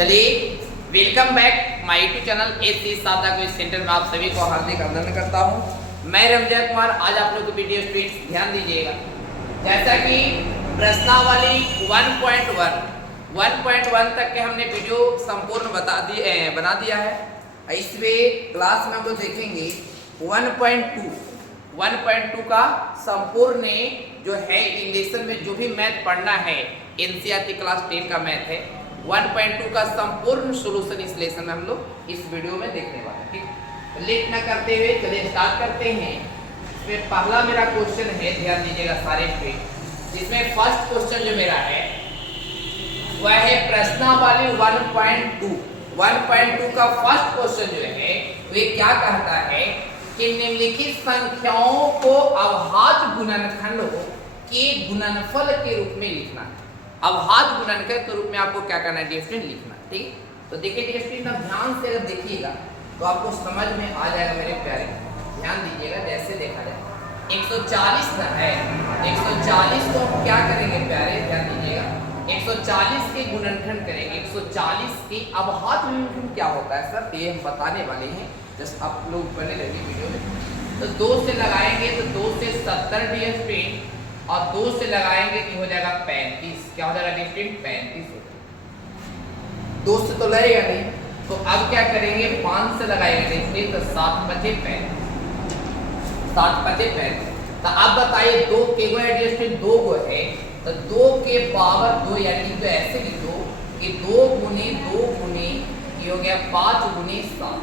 चलिए welcome back my YouTube channel SC सादा quiz centre में आप सभी को हार्दिक अभिनंदन करता हूं। मैं रमजान कुमार। आज आप लोग को वीडियो स्टूडेंट्स ध्यान दीजिएगा। जैसा कि प्रश्नावली 1.1 तक के हमने वीडियो संपूर्ण बना दिया है। इसमें क्लास में हम लोग देखेंगे 1.2 का संपूर्ण जो है इंग्लिश में जो भी मैथ पढ़ना है, एनसीईआरटी क्लास 10 का मैथ है। 1.2 का संपूर्ण सॉल्यूशन इस लेसन में हम लोग इस वीडियो में देखने वाले हैं। ठीक, तो लेट न करते हुए चलिए स्टार्ट करते हैं। इसमें पहला मेरा क्वेश्चन है, ध्यान दीजिएगा सारे पे। जिसमें फर्स्ट क्वेश्चन जो मेरा है वह है प्रश्नावली 1.2 का फर्स्ट क्वेश्चन जो है वे क्या कहता है कि निम्नलिखित संख्याओं को अभाज्य गुणनखंडों के गुणनफल के रूप में लिखना है। अभाज्य गुणनखंड के रूप में आपको क्या करना है डिस्टेंस लिखना। ठीक, तो देखिए डिस्टेंस आप ध्यान से अगर देखिएगा तो आपको समझ में आ जाएगा मेरे प्यारे। ध्यान दीजिएगा, जैसे देखा जाए 140 ना है, 140 को हम क्या करेंगे प्यारे, ध्यान दीजिएगा 140 के गुणनखंड करेंगे। 140 के अभाज्य गुणनखंड क्या होता है सर, ये हम बताने वाले हैं। जस्ट आप लोग बने रहिए वीडियो में। तो 2 से लगाएंगे तो 2 से 70 डिस्टेंस और 2 से लगाएंगे कि हो जाएगा 35। क्या हो जाएगा डिस्टेंस 35 हो जाएगा। 2 से तो लगेगा नहीं, तो अब क्या करेंगे 5 से लगाएंगे डिस्टेंस तो 7 बचे 35। 7 बचे 35। तो अब बताइए 2 के गो डिस्टेंस 2 गो है, तो 2 के पावर 2 यानी तो ऐसे लिख दो कि 2 गुने ये हो गया 5 गुने 7।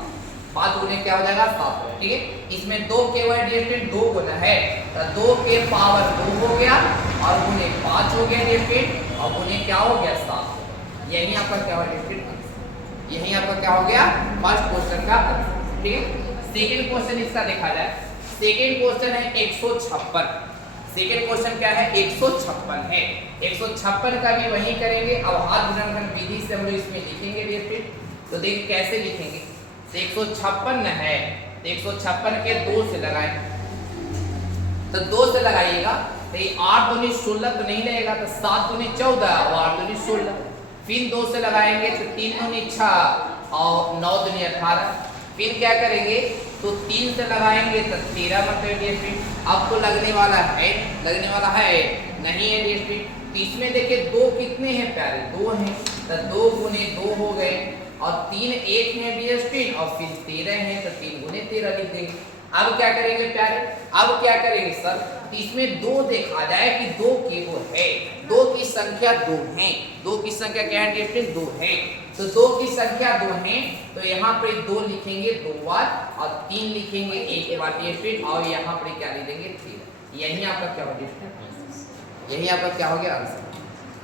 5 गुने क्या हो जाएगा 7। ठीक है, इसमें 2 के वाई डिस्टेंस 2 गुना है तो 2 के पावर 2 हो गया और गुने 5 हो गया डिस्टेंस और गुने क्या हो गया 7। यही आपका क्या हुआ डिस्टेंस, यही आपका क्या हो गया फर्स्ट क्वेश्चन का आंसर। ठीक है, सेकंड क्वेश्चन इसका देखा जाए। सेकंड क्वेश्चन है 156। सेकंड क्वेश्चन क्या है 156 है। 156 का भी वही करेंगे, अभाज्य गुणनखंड विधि से हम लोग इसमें लिखेंगे डिस्टेंस। तो देखिए कैसे लिखेंगे। 156 है, 156 के 2 से लगाएं तो 2 से लगाइएगा तो ये 8 दूनी 16 तो नहीं लगेगा, तो 7 दूनी 14 और 8 दूनी 16। फिर 2 से लगाएंगे तो 3 दूनी 6 और 9 दूनी 18। फिर क्या करेंगे तो 3 से लगाएंगे तो 13 मतलब डिस्टेंस। अब तो लगने वाला है नहीं है डिस्टेंस। तो इसमें देखिए 2 कितने हैं प्यारे, 2 हैं, तो 2 गुने 2 हो गए और 3 एक में डिस्टेंस और फिर 13 है तो 3 गुने 13 लिख देंगे। अब क्या करेंगे प्यारे, अब क्या करेंगे सर, इसमें 2 देखा जाए कि 2 के वो है, 2 की संख्या 2 है। 2 की संख्या क्या है डिस्टेंस 2 है, तो 2 की संख्या 2 है तो यहाँ पे 2 लिखेंगे 2 बार और 3 लिखेंगे 1 बार डिस्टेंस और यहाँ पे क्या लिख देंगे 13। यही आपका क्या हो डिस्टेंस, यही आपका क्या हो गया आंसर।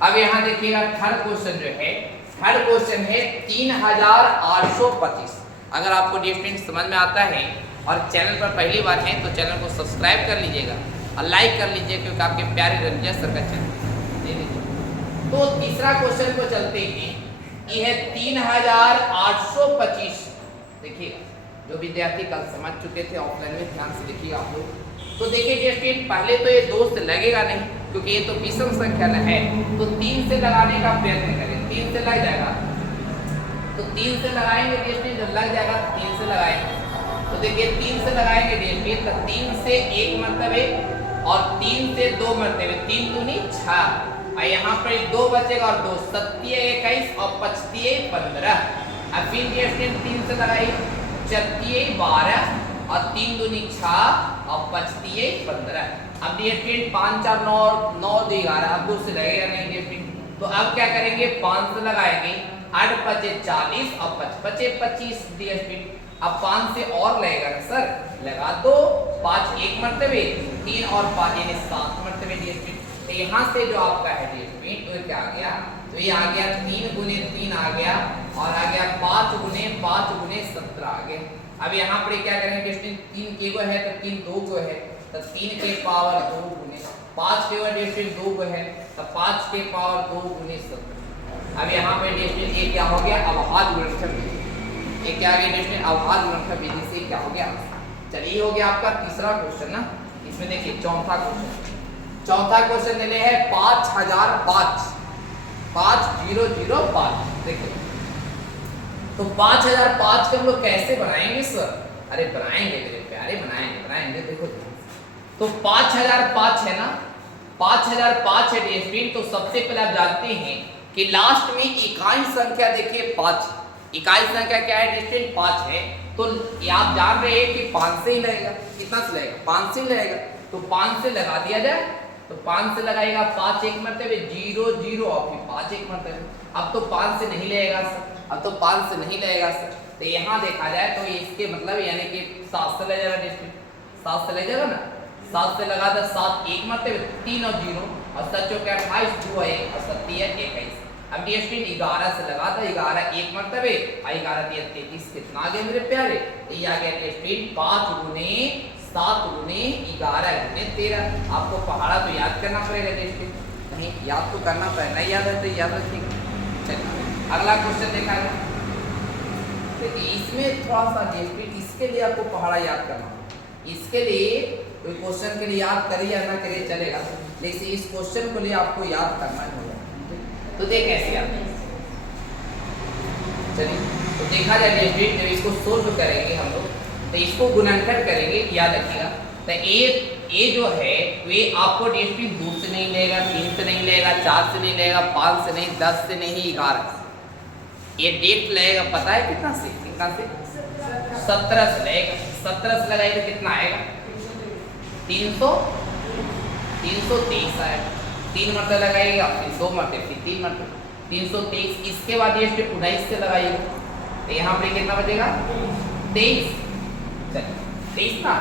अब यहाँ देखिएगा थर्ड क्वेश्चन जो है, थर्ड क्वेश्चन है 3825। अगर आपको डिस्टेंस समझ में आता है और चैनल पर पहली बार है तो चैनल को सब्सक्राइब कर लीजिएगा और लाइक कर लीजिए क्योंकि आपके प्यारे रंजन सर का चैनल। तो तीसरा क्वेश्चन को चलते हैं, ये है 3825। देखिए जो विद्यार्थी कल समझ चुके थे ऑफलाइन में ध्यान से देखिए आप लोग। तो देखिए डिस्टेंस पहले तो ये 2 से लगेगा नहीं क्योंकि ये तो विषम संख्या है, तो 3 से लगाने का प्रयत्न करें। 3 से लग जाएगा तो 3 से लगाएंगे डिस्टेंस, जब लग जाएगा 3 से लगाएंगे तो देखिए 3 से लगाएंगे डिस्टेंस तो 3 से 1 मरतबे और 3 से 2 मरतबे, 3 दूनी 6 और यहाँ पर 2 बचेगा और 2 7 21 और 25 15। अब फिर डिस्टेंस 3 से लगाइए 34 12 और 3 दूनी 6 और 25 15। अब डिस्टेंस 5 4 9 9 11, अब 2 से लगेगा नहीं डिस्टेंस, तो अब क्या करेंगे 5 से लगाएंगे 8 5 40 और 5 5 25 डिस्टेंस। अब 5 से और लगेगा ना सर, लगा दो 5 1 मरतबे 3 और 5 यानी 7 मरतबे डिस्टेंस। तो यहाँ से जो आपका है डिस्टेंस तो क्या आ गया, तो ये आ गया 3 गुने 3 आ गया और आ गया 5 गुने 17 आ गया। अब यहाँ पर क्या करेंगे डिस्टेंस 3 के गो है तो 3 2 गो है तो 3 के पावर 2 गुने 5 के गो डिस्टेंस 2 गो है तो 5 के पावर 2 गुने 17। अब यहाँ पे डिस्टेंस ये क्या हो गया अभाज्य गुणनखंड विधि, ये क्या आ गया डिस्टेंस अभाज्य गुणनखंड विधि से क्या हो गया। चलिए हो गया आपका तीसरा क्वेश्चन ना। इसमें देखिए चौथा क्वेश्चन ले है 5005 5005। देखिए तो 5005 के हम लोग कैसे बनाएंगे सर? अरे बनाएंगे मेरे प्यारे, बनाएंगे। देखो तो 5005 है ना, 5005 है डेस्टिन। तो सबसे पहले आप जानते हैं कि लास्ट में इकाई संख्या देखिए 5, इकाई संख्या क्या है डेस्टिन? 5 है। तो आप जान रहे हैं कि 5 से ही लगेगा। कितना से लगेगा? 5 से ही लगेगा। तो 5 से लगा दिया जाए, तो 5 से लगाएगा 5 एक मरतबे 0 0 और फिर 5 एक मरतबे। अब तो 5 से नहीं लगेगा सर, अब तो 5 से नहीं लगेगा सर। तो यहाँ देखा जाए तो इसके मतलब यानी कि 7 से लग जाएगा डेस्टिन, 7 से लग जाएगा ना। 7 से लगा दे 7 एक मरतबे 3 और 0 और 7 के 28 2 है और 7 21। अब डेस्टिन 11 से लगा था 11 एक मरतबे और 11 33 कितना आ गया मेरे प्यारे? तो ये आ गया डेस्टिन 5 गुने 7 गुने 11 गुने 13। आपको पहाड़ा तो याद करना पड़ेगा डेस्टिन, नहीं याद तो करना पड़ेगा, नहीं याद है तो याद रखिएगा। चलिए अगला क्वेश्चन देखा जाए। देखिए इसमें थोड़ा सा डेस्टिन इसके लिए आपको पहाड़ा याद करना, इसके लिए कोई क्वेश्चन के लिए याद करिए या ना करिए चलेगा, लेकिन इस क्वेश्चन को लिए आपको याद करना होगा। तो देख कैसे याद, चलिए तो देखा जाए डेस्टिन जब इसको सोल्व करेंगे हम लोग तो इसको गुणनखंड करेंगे, याद रखिएगा। तो ए जो है वे आपको डेस्टिन 2 से नहीं लेगा, 3 से नहीं लेगा, 4 से नहीं लेगा, 5 से नहीं, 10 से नहीं, 11 से। ये डेट लगेगा पता है कितना से? 17 से लगेगा। 17 से लगाएगा तो कितना आएगा? 323 आएगा। 3 मरतबे लगाएगा, फिर 2 मरतबे, फिर 3 मरतबे, 323। इसके बाद ये स्टेप 19 से लगाइएगा तो यहाँ पर कितना बचेगा? 23। चलिए 23 ना,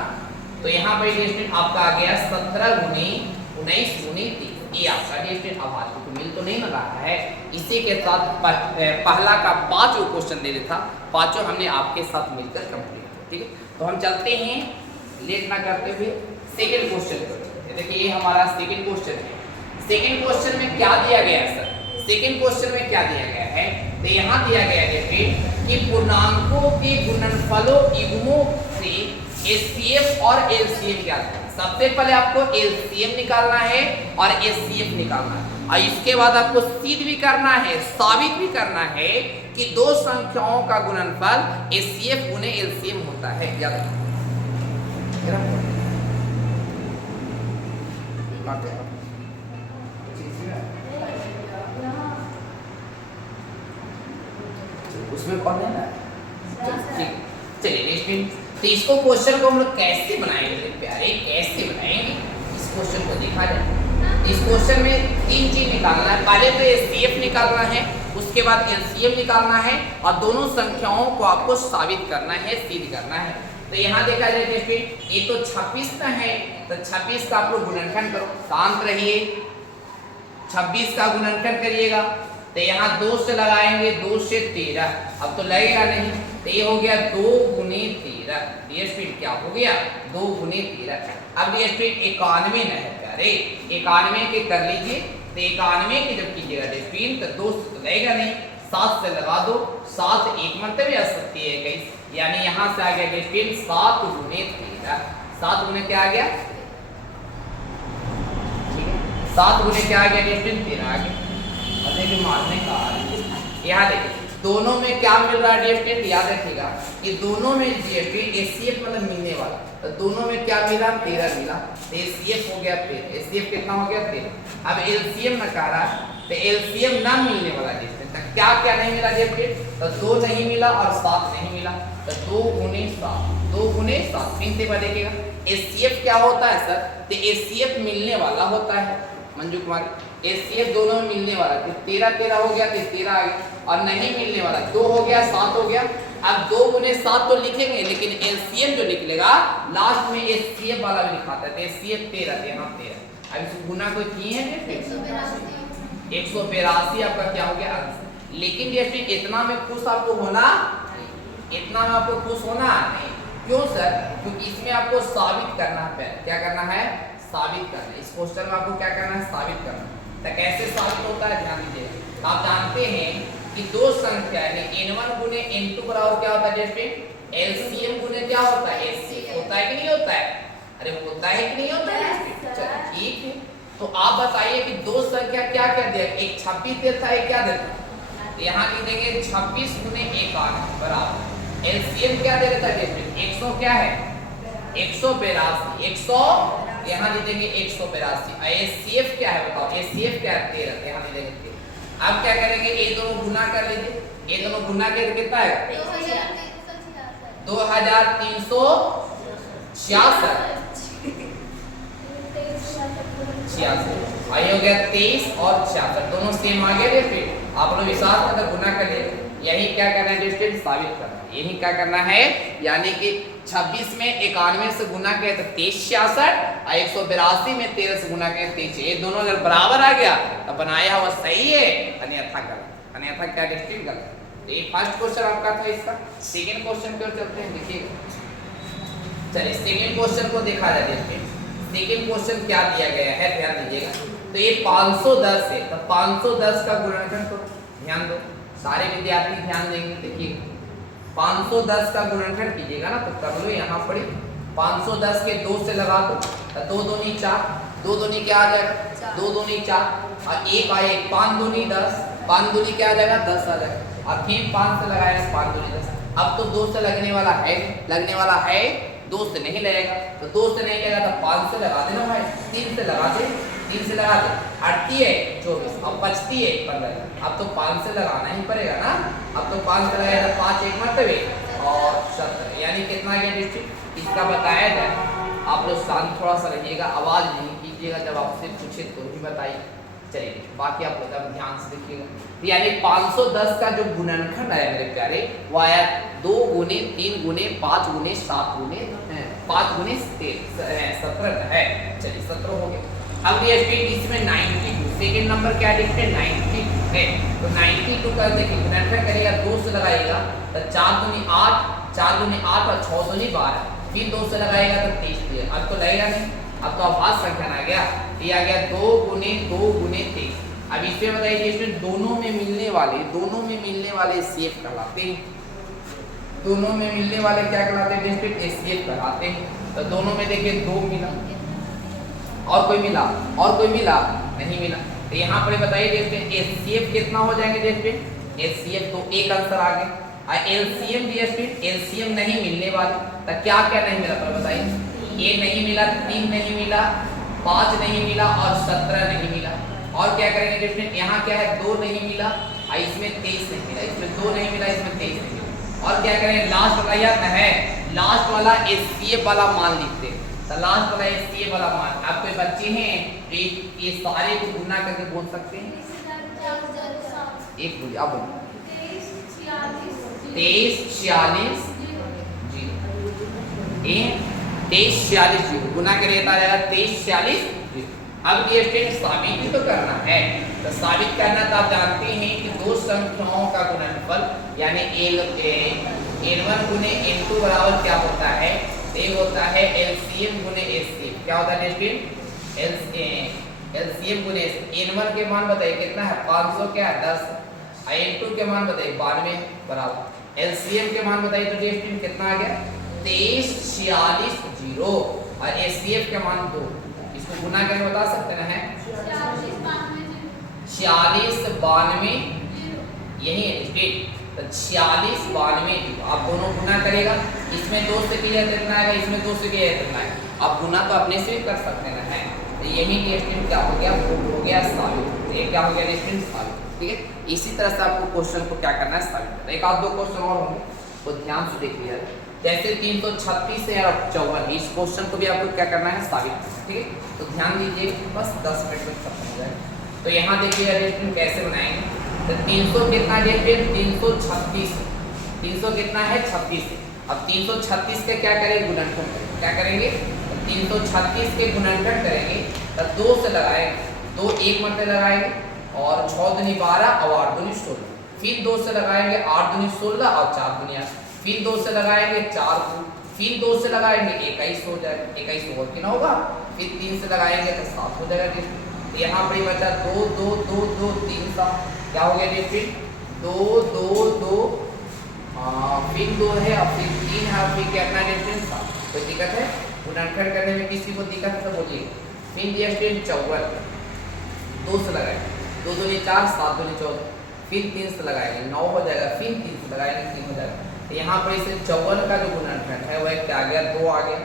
तो यहाँ पर डेस्टिन आपका आ गया 17 गुने 19 गुने 30। ये आपका डेस्टिन। अब आज को मिल तो नहीं लगा है। इसी के साथ पहला का 5 क्वेश्चन दे था, 5 हमने आपके साथ मिलकर कंप्लीट किया। ठीक है, तो हम चलते हैं लेट ना करते हुए सेकंड क्वेश्चन पर। देखिए ये हमारा सेकंड क्वेश्चन है। सेकंड क्वेश्चन में क्या दिया गया है सर? सेकंड क्वेश्चन में क्या दिया गया है? तो यहाँ दिया गया है कि पूर्णांकों के गुणनफलों युग्मों से एचसीएफ और एलसीएम क्या है। सबसे पहले आपको एलसीएम निकालना है और एचसीएफ निकालना है, और इसके बाद आपको सिद्ध भी करना है, साबित भी करना है कि दो संख्याओं का गुणनफल एचसीएफ गुने एलसीएम होता है। याद रखिए उसमें कौन है ना। ठीक, चलिए नेक्स्ट। तो इसको क्वेश्चन को हम लोग कैसे बनाएंगे प्यारे, कैसे बनाएंगे इस क्वेश्चन को देखा जाए। इस क्वेश्चन में 3 चीज निकालना है। पहले तो एचसीएफ निकालना है, उसके बाद एलसीएम निकालना है और दोनों संख्याओं को आपको साबित करना है, सिद्ध करना है। तो यहाँ देखा जाए डेस्टिन ये तो 26 का है, तो 26 का आप लोग गुणनखंड करो, शांत रहिए। 26 का गुणनखंड करिएगा तो यहाँ 2 से लगाएंगे, 2 से 13, अब तो लगेगा नहीं, तो ये हो गया 2 गुने 13। ये स्पीड क्या हो गया? 2 गुने 13। अब ये स्पीड 91 है प्यारे, 91 के कर लीजिए। तो 91 के जब कीजिएगा स्पीड तो 2 से तो लगेगा नहीं, 7 से लगा दो, 7 एक मरतबे 7 21, यानी यहाँ से आ गया स्पीड 7 गुने 13। 7 गुने क्या आ गया? ठीक है, 7 गुने क्या आ गया स्पीड? 13 आ गया। देखिए मारने का यहाँ देखिए दोनों में क्या मिल रहा है डेस्टिन, याद रखिएगा कि दोनों में डेस्टिन एचसीएफ मतलब मिलने वाला, तो दोनों में क्या मिला? 13 मिला। तो एचसीएफ हो गया 13, एचसीएफ कितना हो गया? 13। अब एलसीएम न कह रहा तो एलसीएम ना मिलने वाला डेस्टिन, तो क्या क्या नहीं मिला डेस्टिन? तो 2 नहीं मिला और 7 नहीं मिला, तो 2 गुने 7, 2 गुने 7। फिर से देखिएगा एचसीएफ क्या होता है सर? तो एचसीएफ मिलने वाला होता है मंजू कुमार, एचसीएफ दोनों में मिलने वाला। तो 13 हो गया, तो 13 आ गया, और नहीं मिलने वाला 2 हो गया, 7 हो गया। अब 2 गुने 7 तो लिखेंगे, लेकिन एलसीएम जो निकलेगा लास्ट में एचसीएफ वाला भी लिखाता है, तो एचसीएफ 13, यहाँ 13। अब इसको गुना कोई किए हैं 182 आपका क्या हो गया आंसर। लेकिन ये इतना में खुश आपको होना, इतना में आपको खुश होना नहीं। क्यों सर? क्योंकि इसमें आपको साबित करना है। क्या करना है? साबित करना। इस क्वेश्चन में आपको क्या करना है? साबित करना। तो कैसे साबित होता है ध्यान दीजिए। आप जानते हैं कि दो संख्या यानी n1 गुने n2 बराबर क्या होता है डेस्टिन? एलसीएम गुने क्या होता है? एचसीएफ होता है कि नहीं होता है? अरे होता है कि नहीं होता है? चलिए ठीक है, तो आप बताइए कि दो संख्या क्या क्या दिया? एक 26 देता है, क्या देता है? यहाँ लिख देंगे 26 गुने 91 बराबर एलसीएम क्या दे देता है 100 क्या है 182 100 यहाँ लिख देंगे 182 एचसीएफ क्या है बताओ एचसीएफ क्या है 13 यहाँ लिख देंगे 13। अब क्या करेंगे ये दोनों गुना कर लीजिए ये दोनों गुना के कितना है 2366 आई हो गया 23 और 66 दोनों सेम आ गए फिर आप लोग विश्वास मतलब गुना कर लिए यही क्या करना है डिस्टेंस साबित करना है यही क्या करना है यानी कि 26 में 91 से गुना किया तो 2366 और 182 में 13 से गुना किया 23 ये दोनों अगर बराबर आ गया तो बनाया हुआ सही है अन्यथा गलत अन्यथा क्या डिस्टेंस गलत। तो ये फर्स्ट क्वेश्चन आपका था इसका। सेकंड क्वेश्चन की ओर चलते हैं देखिए चलिए सेकंड क्वेश्चन को देखा जाए देखिए सेकंड क्वेश्चन क्या दिया गया है ध्यान दीजिएगा। तो ये 510 है तो 510 का गुणनखंड तो ध्यान दो सारे विद्यार्थी ध्यान देंगे देखिए 510 का गुणनखंड कीजिएगा ना तो कर लो यहाँ पर 510 के 2 से लगा दो तो 2 दूनी 4 2 दूनी क्या आ जाएगा 2 दूनी 4 और 1 आए 5 दूनी 10 5 दूनी क्या आ जाएगा 10 आ जाएगा और फिर 5 से लगाएगा 5 दूनी 10 अब तो 2 से लगने वाला है 2 से नहीं लगेगा तो 2 से नहीं लगेगा तो 5 से लगा देना भाई 3 से लगा दे 3 से लगा दे 8 है 24 अब बचती है 15 अब तो 5 से लगाना ही पड़ेगा ना अब तो 5 से लगाएगा तो 5 एक मरतबे और 17 यानी कितना गया डिस्ट्रिक्ट इसका बताया जाए। आप लोग शांत थोड़ा सा रहिएगा आवाज नहीं कीजिएगा जब आपसे पूछे तो ही बताइए। चलिए बाकी आप लोग ध्यान से देखिएगा यानी 510 का जो गुणनखंड है मेरे प्यारे वो आया 2 गुने 3 गुने 5 गुने 7 गुने 5 गुने 17 है। चलिए 17 हो गया। अब ये इसमें 92 सेकंड नंबर क्या है 92 है तो 92 का देखिए गुणनखंड करेगा 2 से लगाएगा तो 4 दूनी 8 4 दूनी 8 और 6 दूनी 12 फिर 2 से लगाएगा तो 23 अब तो लगेगा नहीं अब तो आभास संख्या आ गया ये आ गया 2 गुने 23। अब इसमें बताइए इसमें दोनों में मिलने वाले सेफ कहलाते हैं दोनों में मिलने वाले क्या कहलाते हैं डिस्ट्रिक्ट एसीएफ कहलाते हैं। तो दोनों में देखिए 2 मिला और कोई मिला नहीं मिला तो यहाँ पर बताइए डिस्ट्रिक्ट एसीएफ कितना हो जाएंगे डिस्ट्रिक्ट एसीएफ तो एक आंसर आ गया और एलसीएम डिस्ट्रिक्ट एलसीएम नहीं मिलने वाले तो क्या क्या नहीं मिला पर बताइए ये नहीं मिला 3 नहीं मिला 5 नहीं मिला और 17 नहीं मिला और क्या करेंगे डिस्ट्रिक्ट यहाँ क्या है 2 नहीं मिला और इसमें 23 नहीं मिला इसमें 2 नहीं मिला इसमें 23 नहीं मिला और क्या करेंगे लास्ट वाला याद है लास्ट वाला एचसीएफ वाला मान लिखते हैं तो लास्ट वाला एचसीएफ वाला मान आप कोई बच्चे हैं तो ये सारे को गुना करके बोल सकते हैं एक बोलिए आप बोलिए 2346 2346 गुना करेगा तो आ जाएगा 2346। अब ये स्टेट साबित भी तो करना है तो साबित करना तो आप जानते हैं कि दो संख्याओं का गुणनफल यानी n1 गुने n2 बराबर क्या होता है ये होता है LCM गुने HCF क्या होता है स्टूडेंट LCM गुने n1 के मान बताइए कितना है 500 क्या है 10 n2 के मान बताइए 92 बराबर LCM के मान बताइए तो स्टूडेंट कितना आ गया 2346 और HCF के मान 2 इसको गुना करके बता सकते ना है 46 92 यही है स्टेट तो 46 92 आप दोनों गुना करेगा इसमें 2 से किया कितना आएगा इसमें 2 से किया कितना आएगा आप गुना तो अपने से भी कर सकते ना है तो यही स्टेट क्या हो गया साबित ये क्या हो गया स्टेट साबित ठीक है। इसी तरह से आपको क्वेश्चन को क्या करना है साबित करना है। एक आध दो क्वेश्चन और होंगे तो ध्यान से देख लिया जैसे 336 है और 54 इस क्वेश्चन को भी आपको क्या करना है साबित करना है ठीक है। तो ध्यान दीजिए बस 10 मिनट में खत्म हो जाएगा। तो यहाँ देखिए रेस्टोरेंट कैसे बनाएंगे तो 300 कितना देखिए 336 300 कितना है 36 अब 336 के क्या करेंगे गुणनखंड करेंगे क्या करेंगे तो 336 के गुणनखंड करेंगे तो 2 से लगाएंगे 2 एक मरते लगाएंगे और 6 दूनी 12 और 8 दूनी 16 फिर 2 से लगाएंगे 8 दूनी 16 और 4 दूनी 8 फिर 2 से लगाएंगे 4 फिर 2 से लगाएंगे 21 हो जाएगा 21 और कितना होगा फिर 3 से लगाएंगे तो 7 हो जाएगा। तो यहाँ पर बचा 2 2 2 2 3 7 क्या हो गया फिर 2 2 2 फिर 2 है और फिर 3 है और फिर क्या करना है डिस्टेंस 7 कोई दिक्कत है गुणनखंड करने में किसी को दिक्कत है तो बोलिए। फिर डिस्टेंस 54 2 से लगाए 2 दूनी 4 7 दूनी 14 फिर 3 से लगाएंगे 9 हो जाएगा, फिर 3 से लगाएंगे 3 हो जाएगा। तो यहाँ पर इसे 54 का जो गुणनखंड है वह क्या आ गया, 2 आ गया,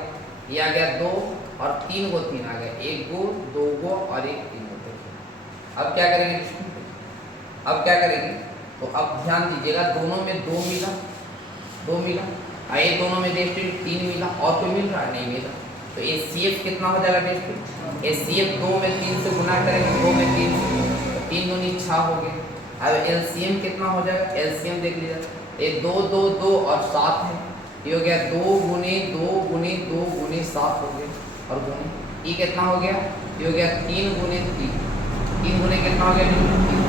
ये आ गया 2 और 3 को 3 आ गया, 1 गो 2 गो और 1 3 गो। देखिए अब क्या करेंगे, अब क्या करेंगे, तो अब ध्यान दीजिएगा दोनों में 2 मिला, 2 मिला, ये दोनों में डेस्टिन 3 मिला, और कोई मिल रहा है, नहीं मिला। तो HCF कितना हो जाएगा डेस्टिन, HCF 2 में 3 से गुना करेंगे, 2 में 3 तो 3 दूनी 6 हो गए। अब LCM कितना हो जाएगा, LCM देख लीजिए, ये 2 2 2 और 7 है, ये हो गया 2 गुने 2 गुने 2 गुने 7 हो गया, और गुने ये कितना हो गया, ये हो गया 3 गुने 3, 3 गुने कितना हो गया 3।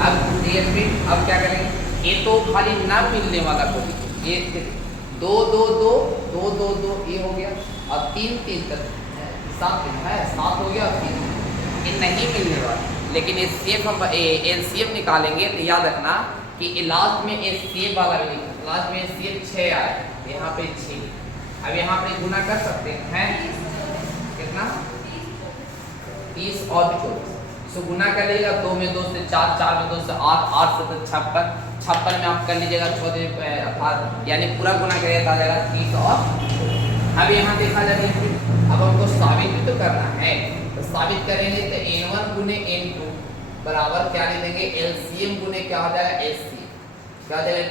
अब क्या करेंगे, ये तो खाली ना मिलने वाला को लिखिए, ये 2 2 2 2 2 2 ये हो गया, और 3 3 तक 7 है, 7 हो गया, 3 ये नहीं मिलने वाला। लेकिन HCF हम LCM निकालेंगे तो याद रखना कि लास्ट में HCF वाला भी लिखना, लास्ट में HCF 6 आए, यहाँ पे 6। अब यहाँ पे गुना कर सकते हैं कितना, 30 और 24, इसको गुना कर लीजिएगा, 2 में 2 से 4, 4 में 2 से 8, 8 से 56, 56 में आप कर लीजिएगा 14, यानी पूरा गुना करिएगा आ जाएगा 30 और। अब यहाँ देखा जाए अब हमको साबित भी तो करना है, तो साबित करेंगे तो n1 गुने n2 बराबर क्या ले लेंगे, LCM गुने क्या हो जाएगा HCF, क्या हो जाएगा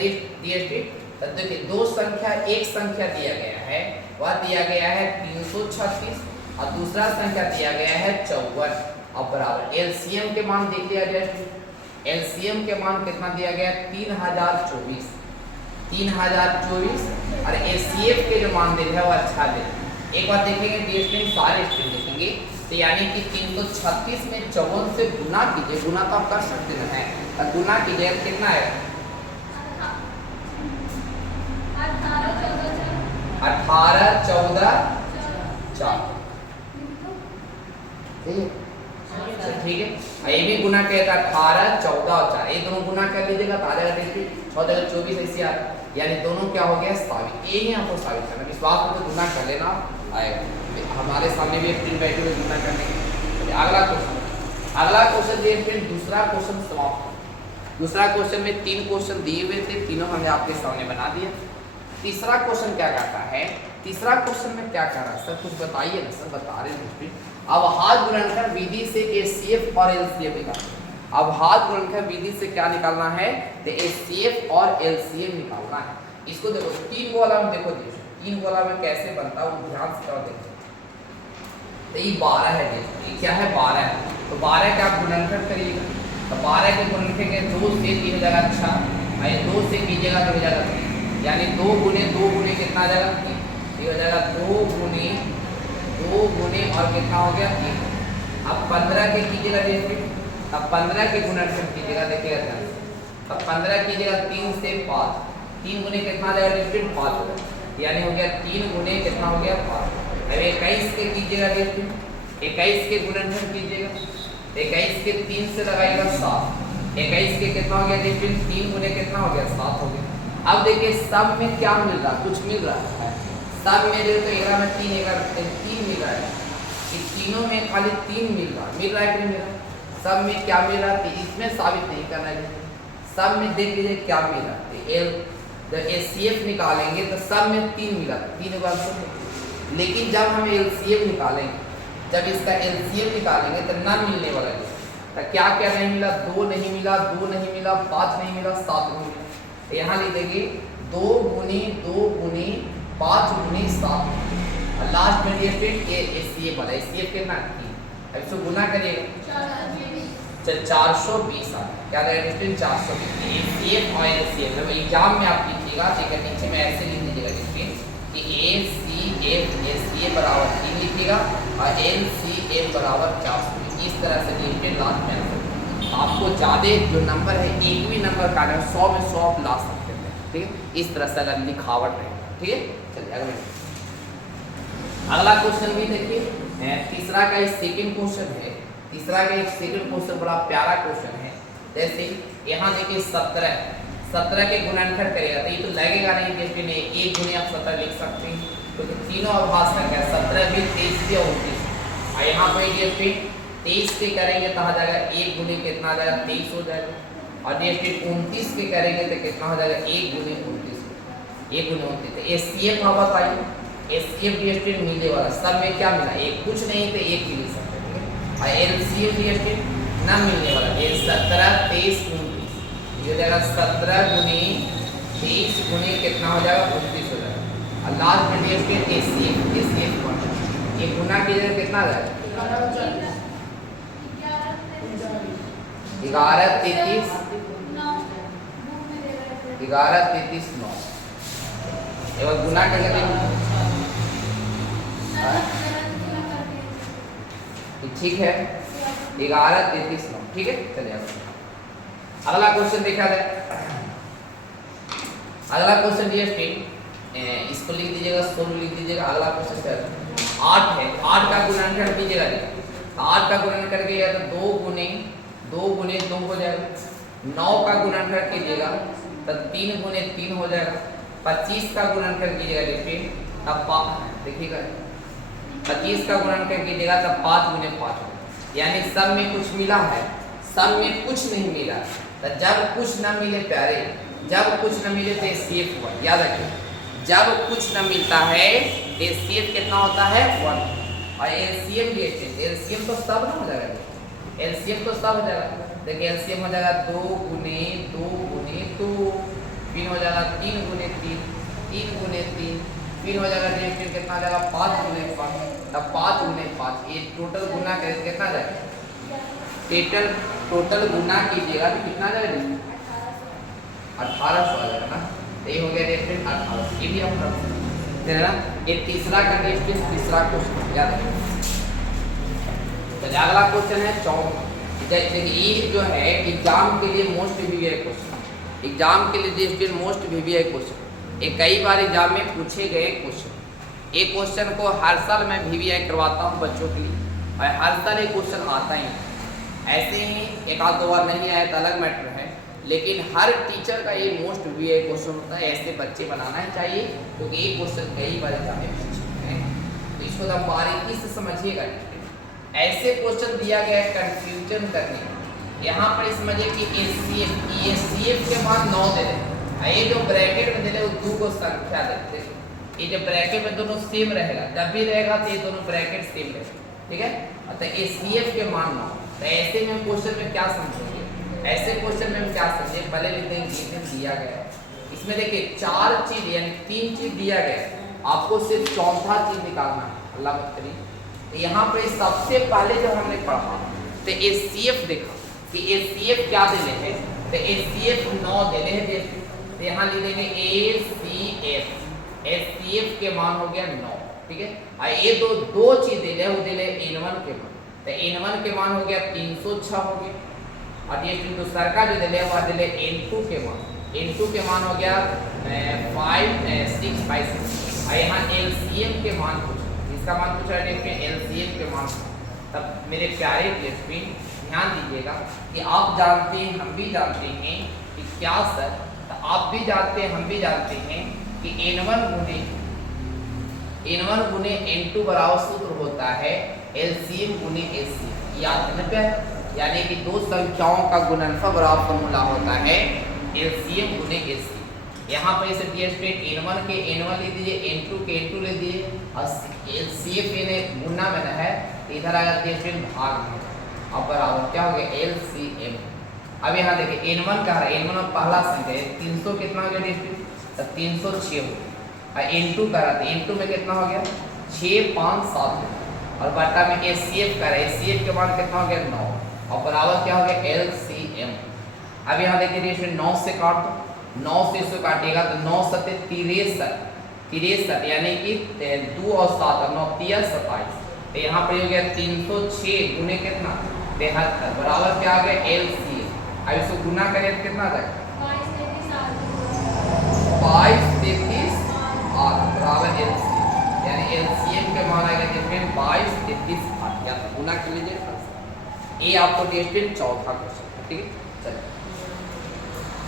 DST। तो देखिए दो संख्या, एक संख्या दिया गया है वह दिया गया है 336 और दूसरा संख्या दिया गया है 54 और बराबर LCM के मान देख लिया जाए, LCM के मान कितना दिया गया 3024, 3024 और HCF के जो मान दे रहे हैं वो अच्छा दे। एक बार देखेंगे DST सारे स्ट्रिंग देखेंगे, तो यानी कि 336 में 54 से गुना कीजिए, गुना तो आप कर सकते हैं, तो गुना कीजिए कितना है 18 14 4, ठीक है। ये भी गुना किया था 18 14 और 4, ये दोनों गुना कर लीजिएगा तो आ जाएगा देखिए 14 24 ऐसे आ, यानी दोनों क्या हो गया साबित। ये ही आपको साबित करना, विश्वास में तो गुना कर लेना आएगा। हमारे सामने भी एक दिन बैठे हुए गुना करने के। अगला क्वेश्चन देखिए, दूसरा क्वेश्चन समाप्त। दूसरा क्वेश्चन में 3 क्वेश्चन दिए हुए थे, तीनों हमने आपके सामने बना दिया। तीसरा क्वेश्चन क्या कहता है, तीसरा क्वेश्चन में क्या कह रहा है सर, कुछ बताइए ना सर, बता रहे हैं। अवहार्य गुणनखंड विधि से HCF और LCM निकालना। अवहार्य गुणनखंड विधि से क्या निकालना है, तो HCF और LCM निकालना है। इसको देखो 3 वाला में देखो, 3 वाला में कैसे बनता है वो ध्यान से देखो। तो ये 12 है, ये क्या है 12 है, तो 12 का आप गुणनखंड करिएगा, तो 12 के गुणनखंड के 2 से 3 हो जाएगा, अच्छा 2 से कीजिएगा तो हो जाएगा 3, यानी 2 गुने कितना आ जाएगा 3, ये हो जाएगा 2 गुने और कितना हो गया 3। अब 15 के कीजिएगा देखिए, अब 15 के गुणनखंड कीजिएगा, देखिएगा ध्यान से, अब 15 कीजिएगा 3 से 5, 3 गुने कितना आ जाएगा देखिए 5 हो जाएगा, यानी हो गया 3 गुने कितना हो गया 5। अब 21 के कीजिएगा देखिए, 21 के गुणनखंड कीजिएगा, 21 के 3 से लगाइएगा 7, 21 के कितना हो गया देखिए 3 गुने कितना हो गया 7 हो गया। अब देखिए सब में क्या मिल रहा, कुछ मिल रहा है, सब में देखो तो 11 में 3 3 मिल रहा है, इन तीनों में खाली 3 मिल रहा है कि नहीं मिल रहा, सब में क्या मिल रहा है, इसमें साबित नहीं करना है, सब में देख लीजिए क्या मिल रहा है। जब HCF निकालेंगे तो सब में 3 मिला, 3 बार सब, लेकिन जब हम LCM निकालेंगे, जब इसका LCM निकालेंगे तो ना मिलने वाला है, तो क्या क्या नहीं मिला, 2 नहीं मिला, 2 नहीं मिला, 5 नहीं मिला, 7 नहीं मिला। तो यहाँ लिख देंगे 2 गुनी 5 गुनी 7, और लास्ट में ये फिर HCF वाला, HCF कितना 3, अब इसको गुना करिएगा 420 आ, क्या रहेगा स्टूडेंट 420। HCF और LCM जब एग्जाम में आप लिखिएगा, ठीक है, नीचे में ऐसे लिख दीजिएगा स्टूडेंट कि HCF HCF बराबर 3 लिखिएगा और LCM बराबर 420, इस तरह से लिखिए लास्ट में आंसर। आपको ज़्यादा जो नंबर है एक भी नंबर का 100 में 100 आप ला सकते हैं, ठीक है, इस तरह से अगर लिखावट रहेगा, ठीक है। चलिए अगला क्वेश्चन भी देखिए, तीसरा का एक सेकंड क्वेश्चन है, तीसरा का एक सेकंड क्वेश्चन बड़ा प्यारा क्वेश्चन है। जैसे यहाँ देखिए 17 के गुणनखंड करेगा तो ये तो लगेगा नहीं, जैसे नहीं 1 गुने आप 17 लिख सकते हैं, क्योंकि तो तीनों अभाज्य संख्या 17 भी 23 भी और 29, और यहाँ पर ये फिर 23 के करेंगे तो आ जाएगा 1 गुने कितना आ जाएगा 23 हो जाएगा, और ये फिर 29 के करेंगे तो कितना हो जाएगा 1 गुने 29, 1 गुने 29। तो एचसीएफ आप बताइए, एचसीएफ डीएसटी मिलने वाला सब में क्या मिला, एक कुछ नहीं तो एक मिल सकता है, ठीक है। और एलसीएफ डीएसटी ना मिलने वाला, ये 17 23 29, ये हो जाएगा 17 गुने 23 गुने कितना हो जाएगा 29 हो जाएगा। और लास्ट में डीएसटी एचसीएफ, एचसीएफ ये गुना कीजिएगा कितना आ जाएगा 11 33 11 33 9, एवं गुना कीजिएगा ठीक है 11 33 9, ठीक है। चलिए अगला क्वेश्चन देखा जाए। अगला क्वेश्चन डीएसटी इसको लिख दीजिएगा, सोल्व लिख दीजिएगा। अगला क्वेश्चन क्या है, 8 है, 8 का गुणनखंड कीजिएगा। 8 का गुणन करके या तो 2 गुने 2 हो जाएगा। 9 का गुणनखंड कीजिएगा तो 3 गुने 3 हो जाएगा। 25 का गुणनखंड कीजिएगा देखिए तब देखिएगा 25 का गुणनखंड कीजिएगा तब 5 गुने 5, यानी सब में कुछ मिला है, सब में कुछ नहीं मिला। तो जब कुछ न मिले प्यारे, जब कुछ न मिले तो एचसीएफ हुआ, याद रखिए जब कुछ न मिलता है एचसीएफ कितना होता है 1। और एलसीएम एलसीएम तो सब ना हो जाएगा, एलसीएम तो सब हो जाएगा। देखिए एलसीएम हो जाएगा 2 गुने 2 फिर हो जाएगा 3 गुने 3 गुने 3, फिर हो जाएगा फिर कितना हो जाएगा 5 गुने 5, तब 5 गुने 5, ये टोटल गुना करें कितना आ जाएगा, टोटल गुना कीजिएगा तो कितना आ जाएगा 1800 आ जाएगा ना। तो ये हो गया डेफिनेट 1800, ये भी हम कर सकते हैं ना। ये तीसरा का डेफिनेट तीसरा क्वेश्चन याद रखिए। तो अगला क्वेश्चन है 14। देखिए ये जो है एग्जाम के लिए मोस्ट वीवीआई क्वेश्चन, एग्जाम के लिए डेफिनेट मोस्ट वीवीआई क्वेश्चन, ये कई बार एग्जाम में पूछे गए क्वेश्चन। एक क्वेश्चन को हर साल मैं वीवीआई करवाता हूँ बच्चों के लिए, और हर साल एक क्वेश्चन आता ही है। ऐसे ही एक आध 2 बार नहीं आया तो अलग मैटर है, लेकिन हर टीचर का ये मोस्ट वीवीआई क्वेश्चन होता है। ऐसे बच्चे बनाना ही चाहिए क्योंकि ये क्वेश्चन कई बार एग्जाम में पूछे हैं, तो इसको आप बारीकी से समझिएगा। ऐसे क्वेश्चन दिया गया है कंफ्यूजन करने, यहाँ पर समझिए कि एचसीएफ के बाद 9 दे रहे, ये जो ब्रैकेट में दे रहे वो 2 को संख्या देते हैं। ये जो ब्रैकेट में दोनों सेम रहेगा, जब भी रहेगा तो ये दोनों ब्रैकेट सेम रहेगा, ठीक है। तो एचसीएफ के मान 9, तो ऐसे में क्वेश्चन में क्या समझेंगे, ऐसे क्वेश्चन में हम क्या समझे, पहले लिख देंगे दिया गया है। इसमें देखिए 4 चीज यानी 3 चीज दिया गया है, आपको सिर्फ चौथा चीज निकालना है। अल्लाह बकरी यहाँ पे सबसे पहले जब हमने पढ़ा तो एचसीएफ देखा कि एचसीएफ क्या देने हैं, तो एचसीएफ 9 देने हैं। तो यहाँ लिख देंगे एचसीएफ, एचसीएफ के मान हो गया 9, ठीक है। और ये दो चीज दे वो दे N1 के मान, तो N1 के मान हो गया 306 हो गया। और ये दूसरा का जो दे वो दे N2 के मान, N2 के मान हो गया 5656। और यहाँ एलसीएम के मान पूछा, इसका मान पूछा है एलसीएम के मान। तब मेरे प्यारे स्टूडेंट ध्यान दीजिएगा कि आप जानते हैं, हम भी जानते हैं कि क्या सर, तो आप भी जानते हैं, हम भी जानते हैं कि N1 गुने N2 बराबर सूत्र होता है एलसीएम गुने एचसीएफ, याद है ना। यानी कि दो संख्याओं का गुणनफल बराबर फॉर्मूला होता है एलसीएम गुने एचसीएफ। यहाँ पर इसे N1 के N1 ले दीजिए, N2 के N2 ले दीजिए, और एलसीएफ ने गुना में है, इधर आएगा भाग में, अब बराबर क्या हो गया एलसीएम। अब यहाँ देखिए N1 का है, N1 में पहला संख्या है 300 कितना हो गया तो 306 हो गया। और N2 का रहा, N2 में कितना हो गया 657, और बटा में एचसीएफ का रहा, एचसीएफ के मान कितना हो गया 9, और बराबर क्या हो गया एलसीएम। अब यहाँ देखिए इसमें 9 से काट दो, 9 से इसको काटेगा तो 9 सत्ते 63, यानी कि 2 और 7 और 9 27। तो यहाँ पर हो गया 306 गुने कितना 73, बराबर क्या आ गया एलसीएम। अब इसको गुना करें तो कितना आ जाएगा 2233 बराबर एलसीएम, यानी एलसीएम के मान आएगा डिफरेंट 2233 8, या तो गुना कर लीजिए। ये आपको डिफरेंट चौथा क्वेश्चन, ठीक है। चलिए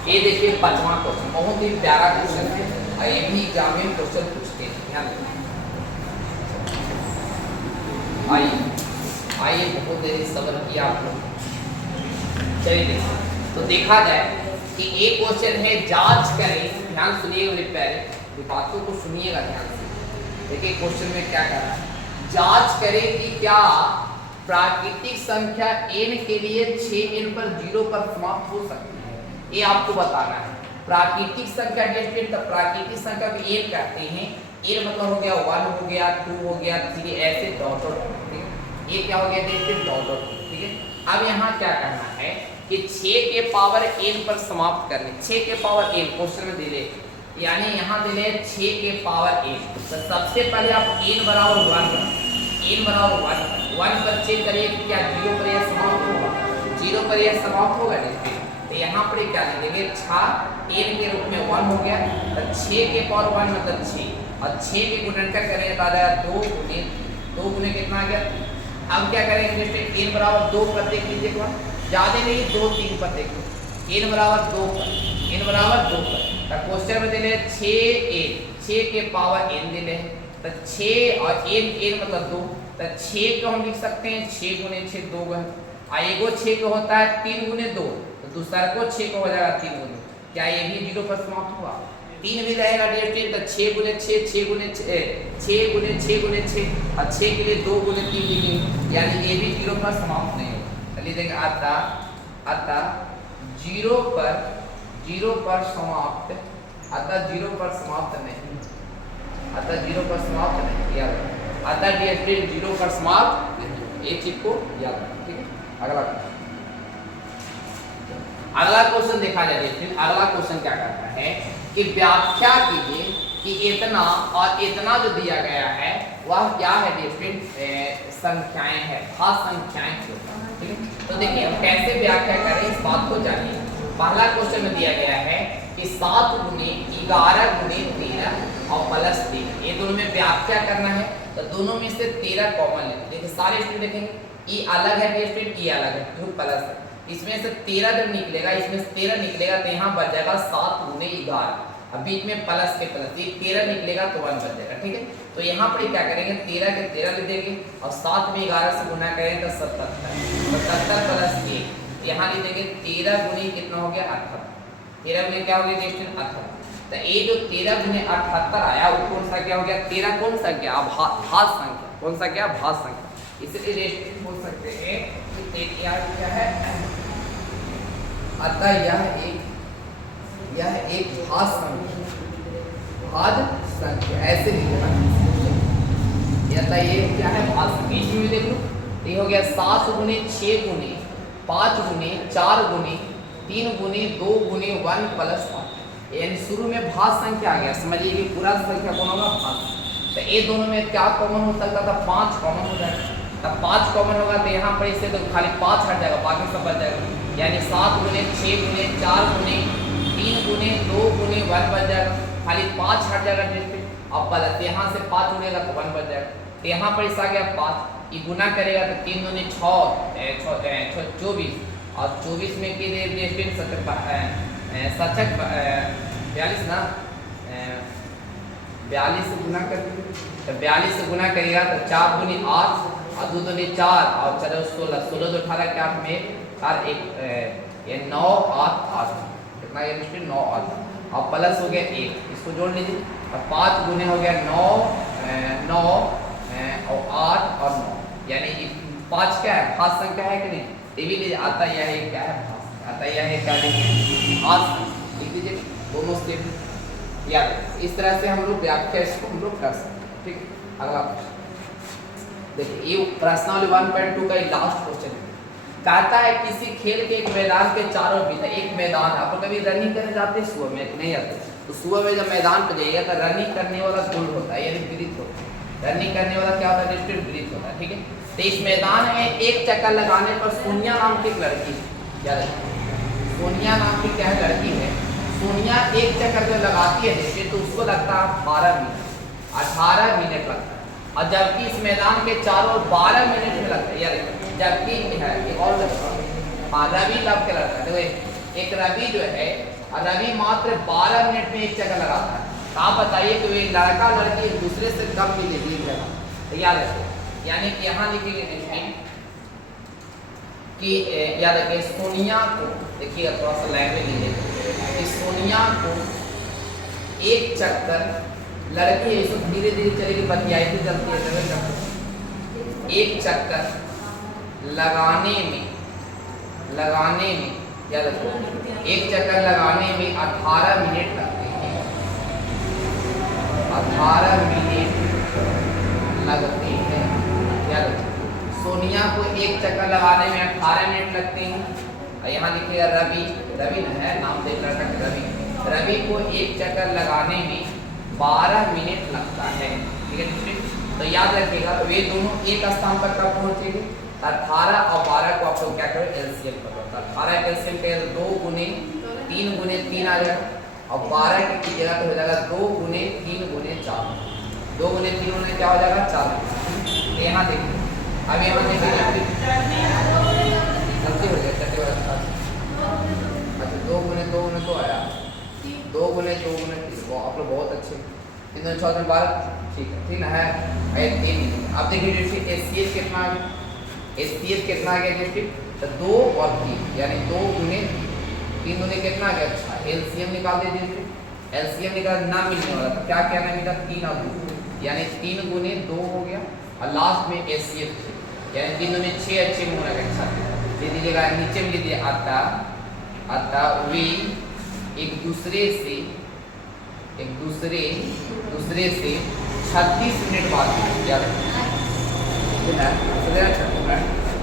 ये देखिए 5वां क्वेश्चन, बहुत ही प्यारा क्वेश्चन है, और ये भी एग्जाम में क्वेश्चन पूछते हैं, ध्यान रखिए। आइए बहुत देरी सब्र किया आप लोग। चलिए देखिए, तो तो देखा जाए कि एक क्वेश्चन है जांच करें, ध्यान सुनिएगा मेरे प्यारे, बातों को सुनिएगा ध्यान से। देखिए क्वेश्चन में क्या कर रहा है, जांच करें कि क्या प्राकृतिक संख्या n के लिए 6n पर 0 पर समाप्त हो सकती है, ये आपको बताना है। प्राकृतिक संख्या डेस्टिन, तब प्राकृतिक संख्या को n कहते हैं। n मतलब हो गया 1 हो गया 2 हो गया 3, ऐसे डॉट डॉट, ठीक है। ये क्या हो गया डेस्टिन, डॉट डॉट, ठीक है। अब यहाँ क्या करना है कि 6 के पावर n पर समाप्त करने, 6 के पावर n क्वेश्चन में दिले, यानी यहाँ दिले 6 के पावर n। तो सबसे पहले आप n बराबर 1 n बराबर 1 पर चेक करिए कि क्या 0 पर यह समाप्त होगा, 0 पर यह समाप्त होगा नहीं। तो यहाँ पर क्या लिखेंगे, 6 n के रूप में 1 हो गया, तो 6 के पावर 1 मतलब 6, और 6 के गुणनखंड करेंगे तो आ जाएगा 2 गुने कितना आ गया। अब क्या करेंगे, n बराबर 2 पर देख लीजिए, ज्यादा नहीं 2 3 पर देखो, n बराबर 2 पर, n बराबर 2 पर। तो क्वेश्चन में दिले 6 के पावर n दिले, तो 6 और n मतलब 2, तो 6 को हम लिख सकते हैं 6 गुने 6 2 गुना, और एगो 6 को होता है 3 गुने 2, तो दूसरा को 6 को हो जाएगा 3 गुने। क्या ये भी 0 पर समाप्त हुआ, 3 भी रहेगा डेस्टिन, तो 6 गुने 6 6 गुने 6 गुने 6 गुने 6, और 6 के लिए 2 गुने 3 लिखेंगे, यानी ये भी 0 पर समाप्त नहीं होगा। चलिए देखेंगे, अतः 0 पर समाप्त, अतः 0 पर समाप्त नहीं, अतः 0 पर समाप्त नहीं किया, अतः डेस्टिन 0 पर समाप्त नहीं, एक चीज को याद रखना, ठीक है। अगला क्वेश्चन देखा जाए, अगला क्वेश्चन क्या करता है कि व्याख्या कीजिए कि इतना और इतना जो दिया गया है वह क्या है डेस्टिन, संख्याएं है, खास संख्याएं, ठीक है। तो देखिए हम कैसे व्याख्या करें इस बात को जानिए। पहला क्वेश्चन में दिया गया है कि 7 गुने 11 गुने 13 और प्लस 13, ये दोनों में व्याख्या करना है। तो दोनों में से 13 कॉमन लेते, देखिए सारे स्टूडेंट देखेंगे, ये अलग है डेस्टिन, ये अलग है, जो प्लस है, इसमें से 13 जब निकलेगा, इसमें से 13 निकलेगा तो यहाँ बच जाएगा 7 गुने 11, अब बीच में प्लस के प्लस, ये 13 निकलेगा तो 1 बच जाएगा, ठीक है। तो यहाँ पर क्या करेंगे, 13 के 13 लिख देंगे, और 7 में 11 से गुना करेंगे तो 77 प्लस 1, यहाँ लिख देंगे 13 गुने कितना हो गया 78, 13 गुने क्या हो गया डेस्टिन 78। तो ये जो 13 गुने 78 आया वो कौन सा क्या हो गया, 13 कौन सा क्या भाज्य संख्या, कौन सा क्या भाज्य संख्या, इसलिए डेस्टिन बोल सकते हैं कि क्या है, अतः यह एक भाज्य संख्या, ऐसे लिखना, अतः ये क्या है भाज्य संख्या। इसमें देख लो, ये हो गया 7 गुने 6 गुने 5 गुने 4 गुने 3 गुने 2 गुने 1 प्लस 1, यानी शुरू में भाज्य संख्या आ गया, समझिए कि पूरा संख्या कौन होगा भाज्य। तो ये दोनों में क्या कॉमन हो सकता था, 5 कॉमन हो जाएगा, तब 5 कॉमन होगा तो यहाँ पर इससे तो खाली 5 हट जाएगा, बाकी सब बच जाएगा, यानी 7 गुने 6 गुने 4 गुने 3 गुने 2 गुने 1 बच जाएगा, खाली 5 हट जाएगा डिस्ट्रिक्ट, अब प्लस यहाँ से 5 उड़ेगा तो 1 बच जाएगा। तो यहाँ पर इसका गया 5, ये गुना करेगा तो 3 दूनी 6 24, और 24 में की डिस्ट्रिक्ट 42 ना 42 से गुना कर दीजिए, तो 42 से गुना करेगा तो 4 दूनी 8 और 2 दूनी 4 और 4 16, 16 तो 18 क्या में और एक ये 9 8 8, कितना ये डिस्ट्रिक्ट 9 8, और प्लस हो गया 1, इसको जोड़ लीजिए, और 5 गुने हो गया 9 और 8 और 9, यानी 5 क्या है भाज्य संख्या है कि नहीं, ये भी लीजिए, आता यह एक क्या है भाज्य, आता यह एक क्या भाज्य, लिख दीजिए दोनों स्टेप याद। इस तरह से हम लोग व्याख्या इसको हम लोग कर सकते हैं, ठीक है। अगला देखिए, ये प्रश्नावली 1.2 का लास्ट क्वेश्चन है, कहता है किसी खेल के एक मैदान के चारों बीच, एक मैदान, आप कभी रनिंग करने जाते हैं सुबह में नहीं आते, तो सुबह में जब मैदान पे जाइएगा तो रनिंग करने वाला गोल होता है, यानी वृत्त होता है, रनिंग करने वाला क्या होता है डिस्ट्रिक्ट वृत्त होता है, ठीक है। तो इस मैदान में एक चक्कर लगाने पर सोनिया नाम की एक लड़की है, याद रखिए सोनिया नाम की क्या है लड़की है, सोनिया एक चक्कर जब लगाती है देखिए तो उसको लगता है 18 मिनट लगता है, और जबकि इस मैदान के चारों 12 मिनट में लगता है, यार जबकि है एक और रवि लव के लगता है, देखो एक रवि जो है, रवि मात्र 12 मिनट में एक चक्कर लगाता है, तो आप बताइए कि वे लड़का लड़की एक दूसरे से कब मिलेगी जगह, तो याद रखिए, यानी कि यहाँ लिखेंगे कि याद रखिए सोनिया को देखिएगा थोड़ा सा लैंग्वेज लीजिए कि सोनिया को एक चक्कर, लड़की है इसको धीरे धीरे चलेगी, बतियाई चलती है, एक चक्कर लगाने में याद रखो, एक चक्कर लगाने में 18 मिनट लगते हैं, 18 मिनट लगते हैं। याद रखो, सोनिया को एक चक्कर लगाने में 18 मिनट लगते हैं। यहाँ लिखिएगा रवि है नाम, देख लड़का रवि को एक चक्कर लगाने में 12 मिनट लगता है। ठीक है, तो याद रखिएगा वे दोनों एक स्थान पर कब पहुंचेंगे। 18 और 12 को आप लोग क्या करें, एलसीएम करो। 18 का एलसीएम करें 2 गुने 3 आ जाएगा, और 12 की जगह पे हो जाएगा 2 गुने 3 गुने 4। 2 गुने 3 गुने क्या हो जाएगा 4। यहाँ देखिए, अब यहाँ देखिए गलती हो गया, अच्छा 2 गुने 2 गुने तो आया, 2 गुने 2 गुने 3, आप लोग बहुत अच्छे। 3 गुने 6 12, ठीक है, ठीक है। अब देखिए डिस्ट्रिक्ट एससीएस कितना आ गया, एससीएस कितना आ गया डिस्ट्रिक्ट, तो 2 और 3 यानी 2 गुने 3 गुने कितना आ गया। अच्छा एलसीएम निकाल दे दीजिए, एलसीएम निकाल ना मिलने वाला तो क्या कहना मिला 3 और 2 यानी 3 गुने 2 हो गया, और लास्ट में एससीएफ यानी 3 गुने 6 अच्छे में होना अच्छा दे दीजिएगा। नीचे में दीजिए अतः वे एक दूसरे से 36 मिनट बाद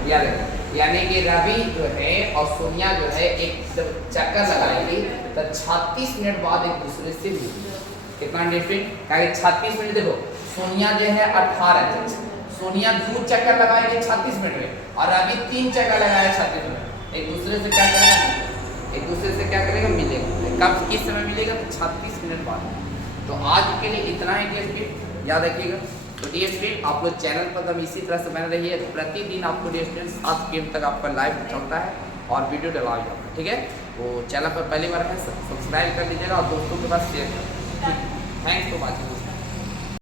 याद यानी कि रवि जो है और सोनिया जो है एक चक्कर लगाएंगे तो 36 मिनट बाद एक दूसरे से मिलेंगे। कितना डिफरेंट, 36 मिनट। देखो सोनिया जो है 18, सोनिया 2 चक्कर लगाएगी 36 मिनट में, और रवि 3 चक्कर लगाया 36 मिनट। एक दूसरे से क्या करेगा, मिलेगा। कब किस समय मिलेगा, तो 36 मिनट बाद। तो आज के लिए इतना ही डियर स्टूडेंट, याद रखिएगा। तो डियर स्टूडेंट आप लोग चैनल पर एकदम इसी तरह से बने रहिए, प्रतिदिन आपको डियर स्टूडेंट 7 PM तक आपका लाइव चलता है और वीडियो डला जाता है। ठीक है, तो चैनल पर पहली बार है सब्सक्राइब कर लीजिएगा और दोस्तों के पास शेयर कर। Thanks for watching.